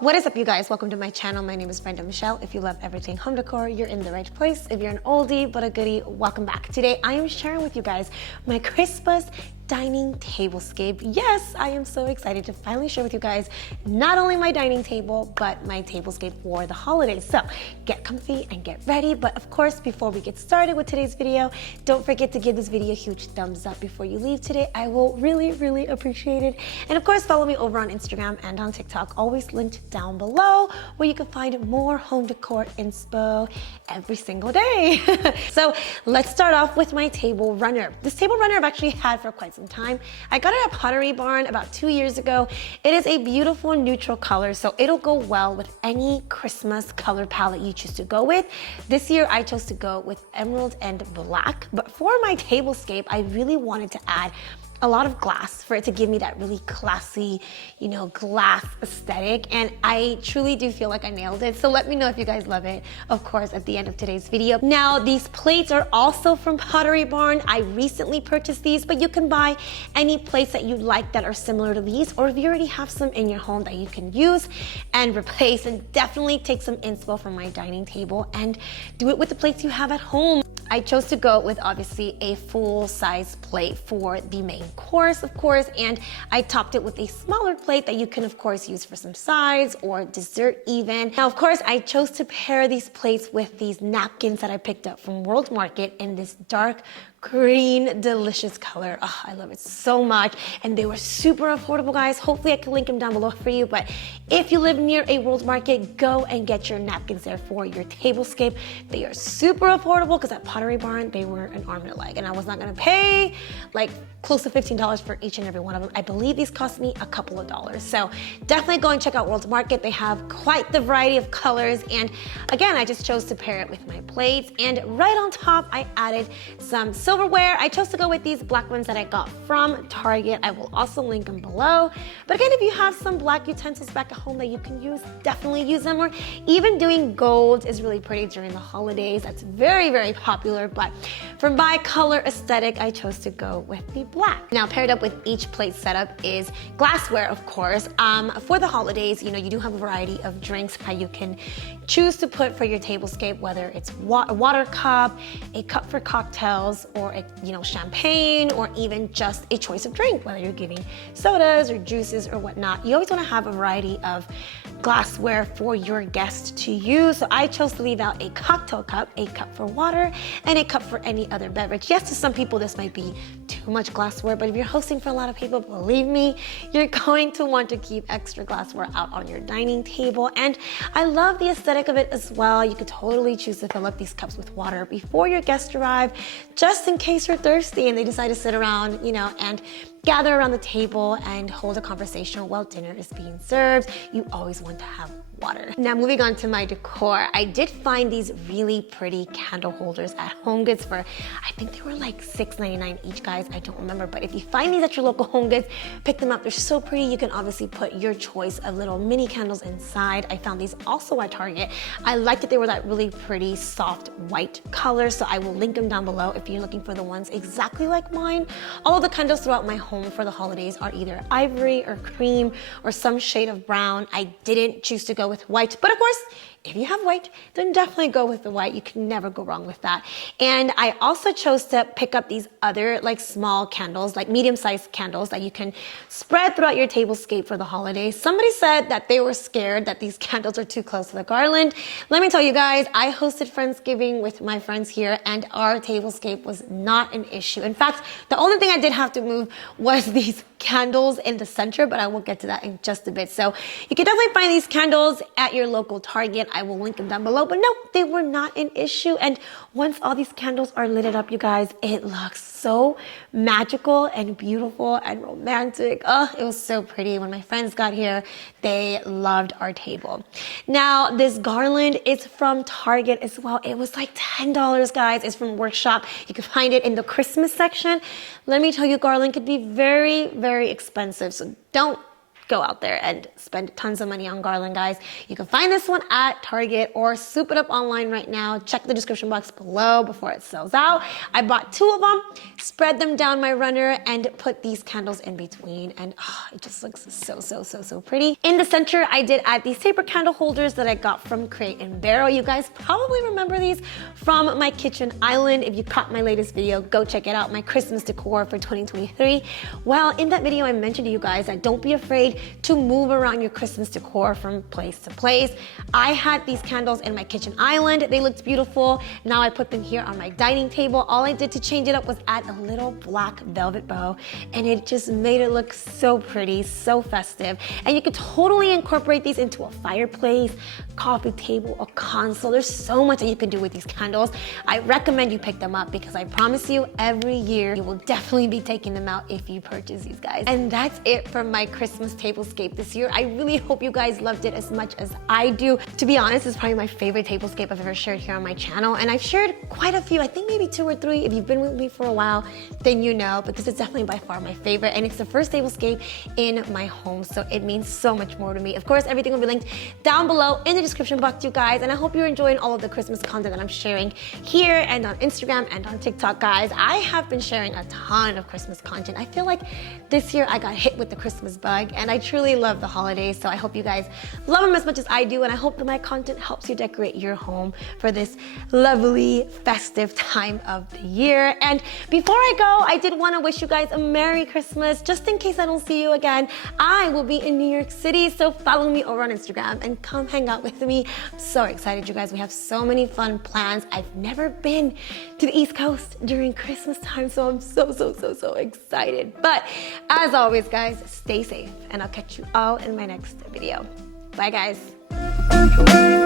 What is up, you guys? Welcome to my channel. My name is Brenda Michelle. If you love everything home decor, you're in the right place. If you're an oldie but a goodie, welcome back. Today I am sharing with you guys my Christmas dining tablescape. Yes, I am so excited to finally share with you guys not only my dining table, but my tablescape for the holidays. So get comfy and get ready. But of course, before we get started with today's video, don't forget to give this video a huge thumbs up before you leave today. I will really appreciate it. And of course, follow me over on Instagram and on TikTok, always linked down below, where you can find more home decor inspo every single day. So let's start off with my table runner. This table runner I've actually had for quite some time. I got it at Pottery Barn about 2 years ago. It is a beautiful neutral color, so it'll go well with any Christmas color palette you choose to go with. This year I chose to go with emerald and black, but for my tablescape I really wanted to add a lot of glass for it to give me that really classy, glass aesthetic. And I truly do feel like I nailed it. So let me know if you guys love it, of course, at the end of today's video. Now, these plates are also from Pottery Barn. I recently purchased these, but you can buy any plates that you like that are similar to these, or if you already have some in your home that you can use and replace, and definitely take some inspo from my dining table and do it with the plates you have at home. I chose to go with obviously a full-size plate for the main course, of course, and I topped it with a smaller plate that you can of course use for some sides or dessert even. Now, of course, I chose to pair these plates with these napkins that I picked up from World Market in this dark green delicious color. Oh, I love it so much, and they were super affordable, guys. Hopefully I can link them down below for you, but if you live near a World Market, go and get your napkins there for your tablescape. They are super affordable because at Pottery Barn they were an arm and a leg, and I was not gonna pay like close to $15 for each and every one of them. I believe these cost me a couple of dollars. So definitely go and check out World Market. They have quite the variety of colors, and again, I just chose to pair it with my plates. And right on top I added some silverware. I chose to go with these black ones that I got from Target. I will also link them below. But again, if you have some black utensils back at home that you can use, definitely use them. Or even doing gold is really pretty during the holidays. That's very popular. But for my color aesthetic, I chose to go with the black. Now, paired up with each plate setup is glassware, of course. For the holidays, you do have a variety of drinks that you can choose to put for your tablescape, whether it's a water cup, a cup for cocktails, or champagne, or even just a choice of drink, whether you're giving sodas or juices or whatnot. You always want to have a variety of glassware for your guests to use. So I chose to leave out a cocktail cup, a cup for water, and a cup for any other beverage. Yes, to some people this might be too much glassware, but if you're hosting for a lot of people, believe me, you're going to want to keep extra glassware out on your dining table. And I love the aesthetic of it as well. You could totally choose to fill up these cups with water before your guests arrive, just in case you're thirsty and they decide to sit around, and gather around the table and hold a conversation while dinner is being served. You always want to have water. Now, moving on to my decor, I did find these really pretty candle holders at HomeGoods for, I think they were like $6.99 each, guys. I don't remember, but if you find these at your local HomeGoods, pick them up. They're so pretty. You can obviously put your choice of little mini candles inside. I found these also at Target. I liked that they were that really pretty soft white color, so I will link them down below if you're looking for the ones exactly like mine. All of the candles throughout my home for the holidays are either ivory or cream or some shade of brown. I didn't choose to go with white, but of course, if you have white, then definitely go with the white. You can never go wrong with that. And I also chose to pick up these other small candles, like medium-sized candles that you can spread throughout your tablescape for the holidays. Somebody said that they were scared that these candles are too close to the garland. Let me tell you guys, I hosted Friendsgiving with my friends here, and our tablescape was not an issue. In fact, the only thing I did have to move was these candles in the center, but I will get to that in just a bit. So you can definitely find these candles at your local Target. I will link them down below, but no, they were not an issue. And once all these candles are lit up, you guys, it looks so magical and beautiful and romantic. Oh, it was so pretty. When my friends got here, they loved our table. Now, this garland is from Target as well. It was like $10, guys. It's from Workshop. You can find it in the Christmas section. Let me tell you, garland could be very expensive, so don't go out there and spend tons of money on Garland, guys. You can find this one at Target or soup it up online right now. Check the description box below before it sells out. I bought 2 of them, spread them down my runner, and put these candles in between, and it just looks so pretty. In the center, I did add these paper candle holders that I got from Crate and Barrel. You guys probably remember these from my kitchen island. If you caught my latest video, go check it out, my Christmas decor for 2023. Well, in that video, I mentioned to you guys that don't be afraid to move around your Christmas decor from place to place. I had these candles in my kitchen island. They looked beautiful. Now I put them here on my dining table. All I did to change it up was add a little black velvet bow, and it just made it look so pretty, so festive. And you could totally incorporate these into a fireplace, coffee table, a console. There's so much that you can do with these candles. I recommend you pick them up because I promise you every year you will definitely be taking them out if you purchase these, guys. And that's it for my Christmas tablescape this year. I really hope you guys loved it as much as I do. To be honest, it's probably my favorite tablescape I've ever shared here on my channel, and I've shared quite a few, I think maybe 2 or 3. If you've been with me for a while, then you know, but this is definitely by far my favorite, and it's the first tablescape in my home, so it means so much more to me. Of course, everything will be linked down below in the description box, you guys, and I hope you're enjoying all of the Christmas content that I'm sharing here and on Instagram and on TikTok, guys. I have been sharing a ton of Christmas content. I feel like this year I got hit with the Christmas bug, and I truly love the holidays, so I hope you guys love them as much as I do, and I hope that my content helps you decorate your home for this lovely festive time of the year. And before I go, I did want to wish you guys a Merry Christmas. Just in case I don't see you again, I will be in New York City, so follow me over on Instagram and come hang out with me. I'm so excited, you guys. We have so many fun plans. I've never been to the East Coast during Christmas time, so I'm so excited. But as always, guys, stay safe, and I'll catch you all in my next video. Bye, guys.